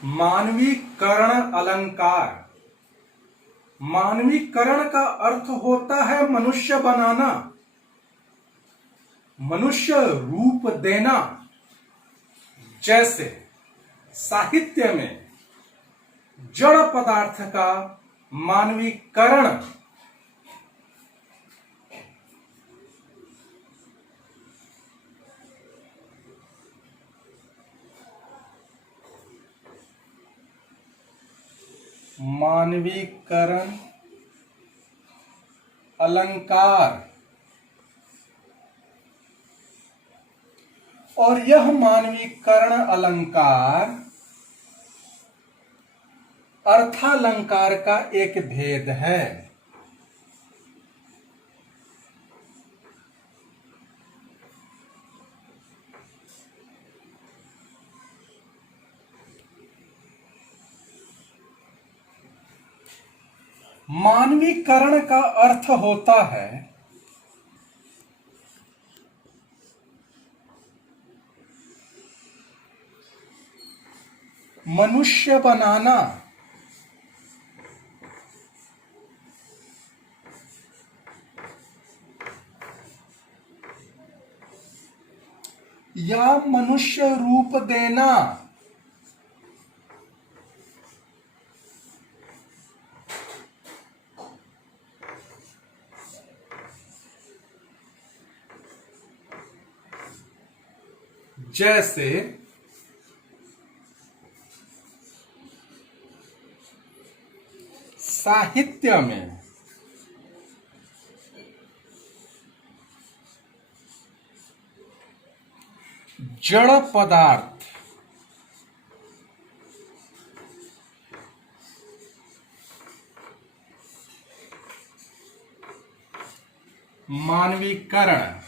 मानवीकरण अलंकार। मानवीकरण का अर्थ होता है मनुष्य बनाना, मनुष्य रूप देना। जैसे साहित्य में जड़ पदार्थ का मानवीकरण, मानवीकरण अलंकार। और यह मानवीकरण अलंकार अर्थालंकार का एक भेद है। मानवीकरण का अर्थ होता है मनुष्य बनाना, या मनुष्य रूप देना। जैसे साहित्य में जड़ पदार्थ मानवीकरण,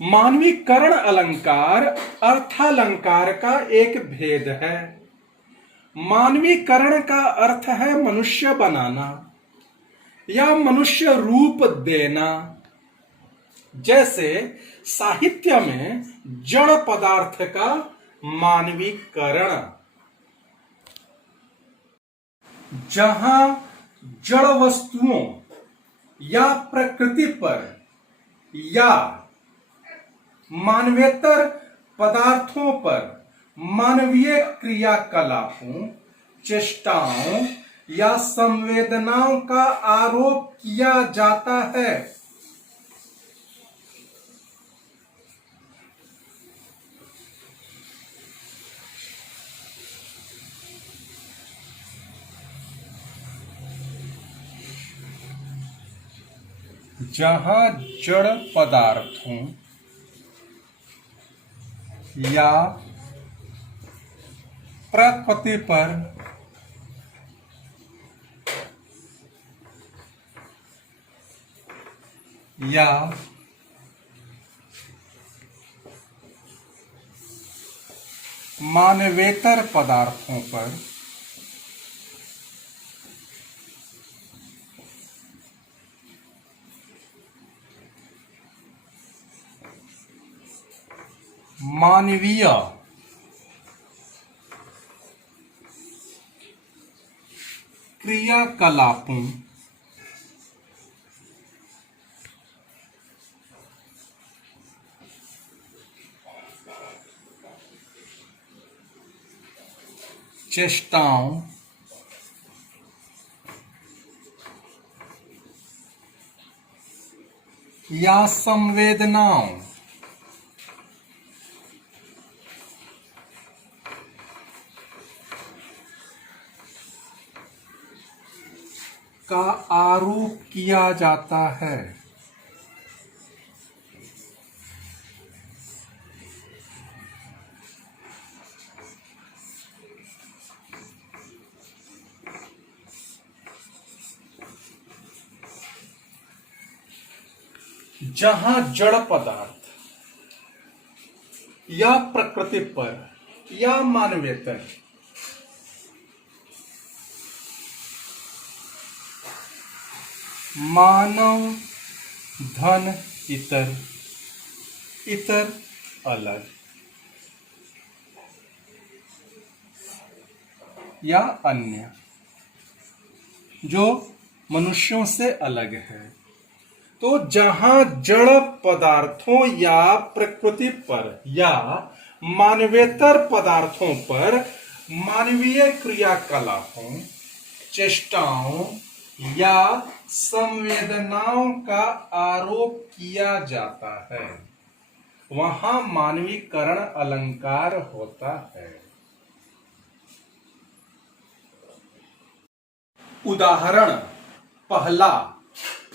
मानवीकरण अलंकार अर्थालंकार का एक भेद है। मानवीकरण का अर्थ है मनुष्य बनाना या मनुष्य रूप देना। जैसे साहित्य में जड़ पदार्थ का मानवीकरण, जहां जड़ वस्तुओं या प्रकृति पर या मानवेतर पदार्थों पर मानवीय क्रियाकलापों, चेष्टाओं या संवेदनाओं का आरोप किया जाता है। जहां जड़ पदार्थों या प्रकृति पर या मानवेतर पदार्थों पर मानवीय क्रियाकलापों, चेष्टाओं या संवेदनाओं का आरोप किया जाता है। जहां जड़ पदार्थ या प्रकृति पर या मानवेतर मानव, धन, इतर, इतर अलग या अन्य, जो मनुष्यों से अलग है। तो जहां जड़ पदार्थों या प्रकृति पर या मानवेतर पदार्थों पर मानवीय क्रियाकलापों, चेष्टाओं या संवेदनाओं का आरोप किया जाता है, वहां मानवीकरण अलंकार होता है। उदाहरण पहला,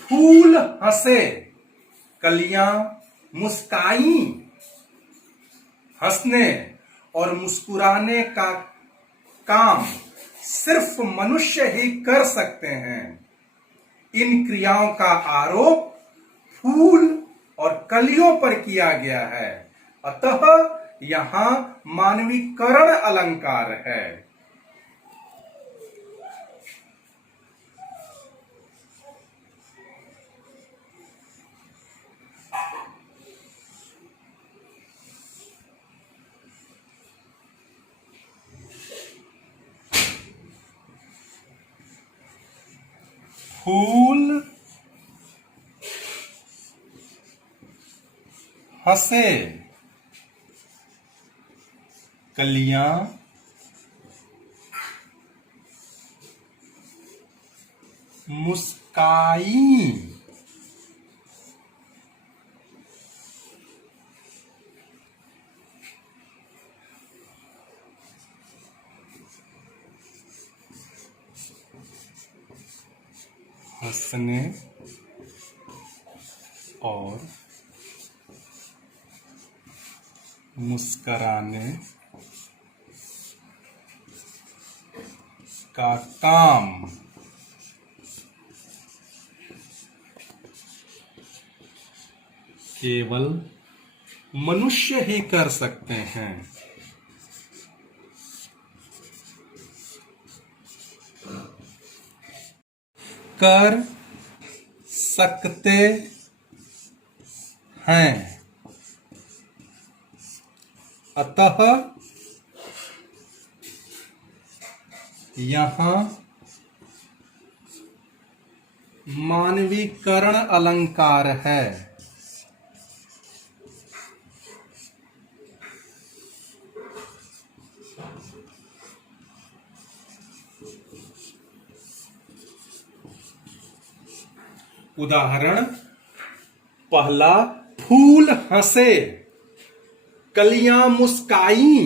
फूल हंसे, कलियां मुस्काई। हंसने और मुस्कुराने का काम सिर्फ मनुष्य ही कर सकते हैं। इन क्रियाओं का आरोप फूल और कलियों पर किया गया है, अतः यहां मानवीकरण अलंकार है। फूल हंसे, कलियां मुस्काई। हंसने और मुस्कराने का काम केवल मनुष्य ही कर सकते हैं। कर सकते हैं, अतः यहां मानवीकरण अलंकार है। उदाहरण पहला, फूल हंसे, कलियां मुस्काई।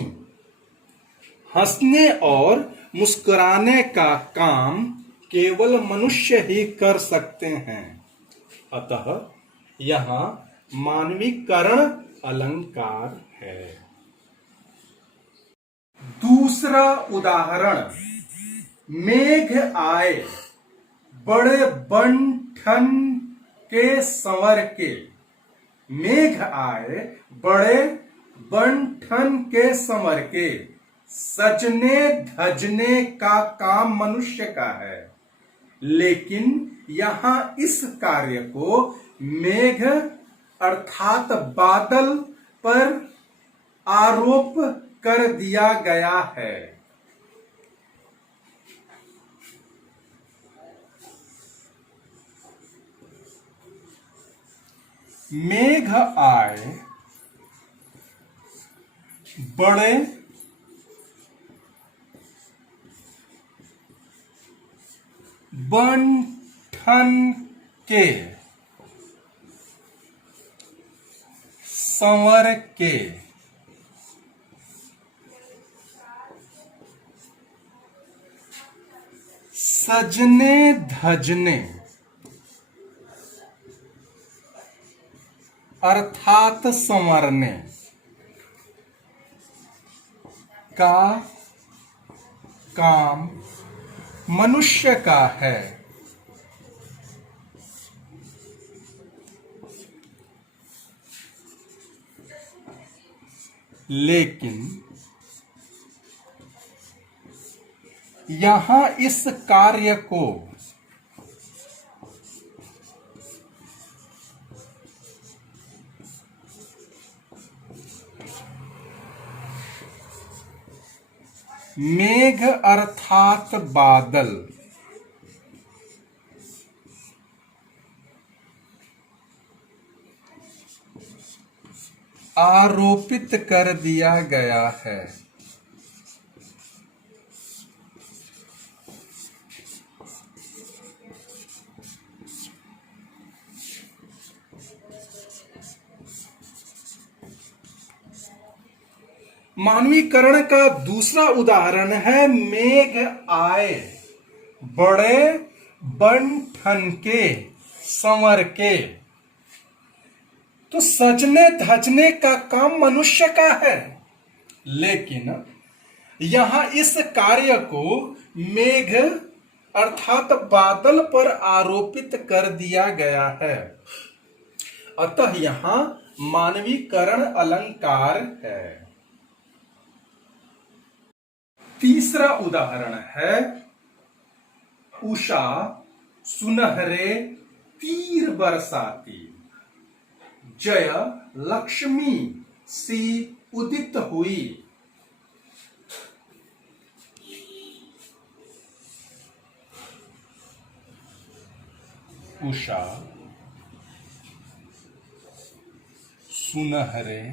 हंसने और मुस्कुराने का काम केवल मनुष्य ही कर सकते हैं, अतः यहां मानवीकरण अलंकार है। दूसरा उदाहरण, मेघ आए, बड़े बन ठन के संवर के। मेघ आए, बड़े बन ठन के संवर के। सजने धजने का काम मनुष्य का है, लेकिन यहां इस कार्य को मेघ अर्थात बादल पर आरोप कर दिया गया है। मेघ आए, बड़े बन ठन के संवर के। सजने धजने अर्थात संवरने का काम मनुष्य का है, लेकिन यहां इस कार्य को मेघ अर्थात बादल, आरोपित कर दिया गया है। मानवीकरण का दूसरा उदाहरण है मेघ आए, बड़े बन ठन के, संवर के। तो सजने धजने का काम मनुष्य का है, लेकिन यहां इस कार्य को मेघ अर्थात बादल पर आरोपित कर दिया गया है। अतः यहां मानवीकरण अलंकार है। तीसरा उदाहरण है उषा सुनहरे तीर बरसाती, जय लक्ष्मी सी उदित हुई। उषा सुनहरे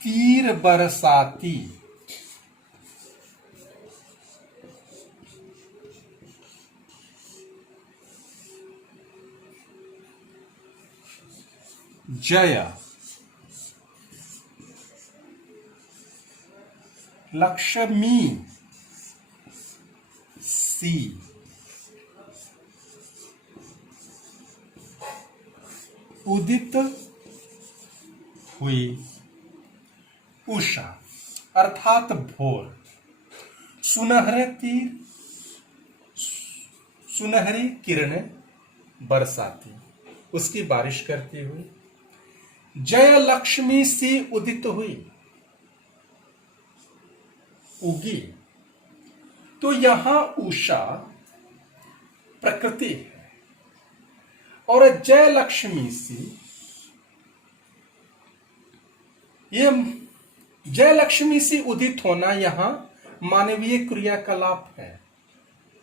तीर बरसाती, जय लक्ष्मी सी उदित हुई। उषा अर्थात भोर, सुनहरे तीर सुनहरी किरणें बरसाती, उसकी बारिश करती हुई। जय लक्ष्मी सी उदित हुई, उगी। तो यहां उषा प्रकृति है और जय लक्ष्मी सी, ये जय लक्ष्मी सी उदित होना यहां मानवीय क्रियाकलाप है।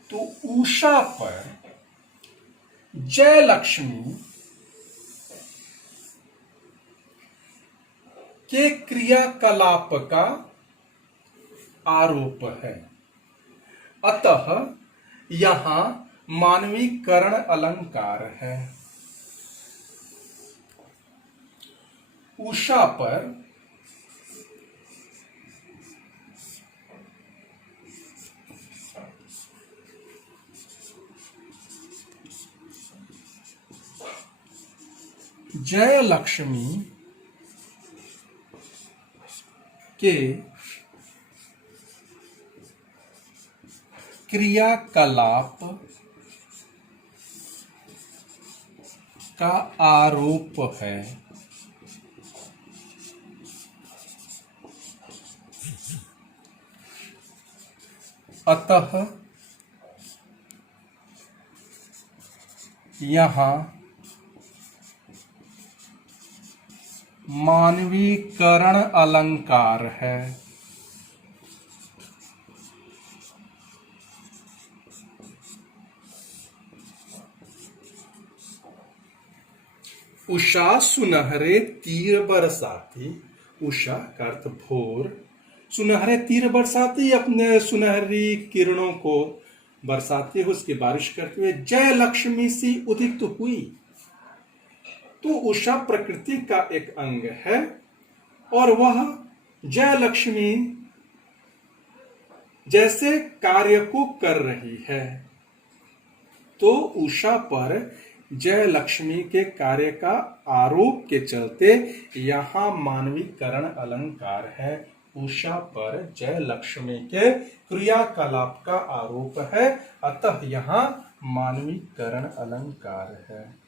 तो उषा पर जय लक्ष्मी के क्रियाकलाप का आरोप है। अतः यहां मानवीकरण अलंकार है। उषा पर जय लक्ष्मी के क्रियाकलाप का आरोप है। अतः यहां मानवीकरण अलंकार है। उषा सुनहरे तीर बरसाती, उषा का अर्थ भोर, सुनहरे तीर बरसाती, अपने सुनहरी किरणों को बरसाती है, उसकी बारिश करते हुए। जय लक्ष्मी सी उदित हुई। तो उषा प्रकृति का एक अंग है और वह जय लक्ष्मी जैसे कार्य को कर रही है। तो उषा पर जय लक्ष्मी के कार्य का आरोप के चलते यहां मानवीकरण अलंकार है। उषा पर जय लक्ष्मी के क्रियाकलाप का आरोप है, अतः यहां मानवीकरण अलंकार है।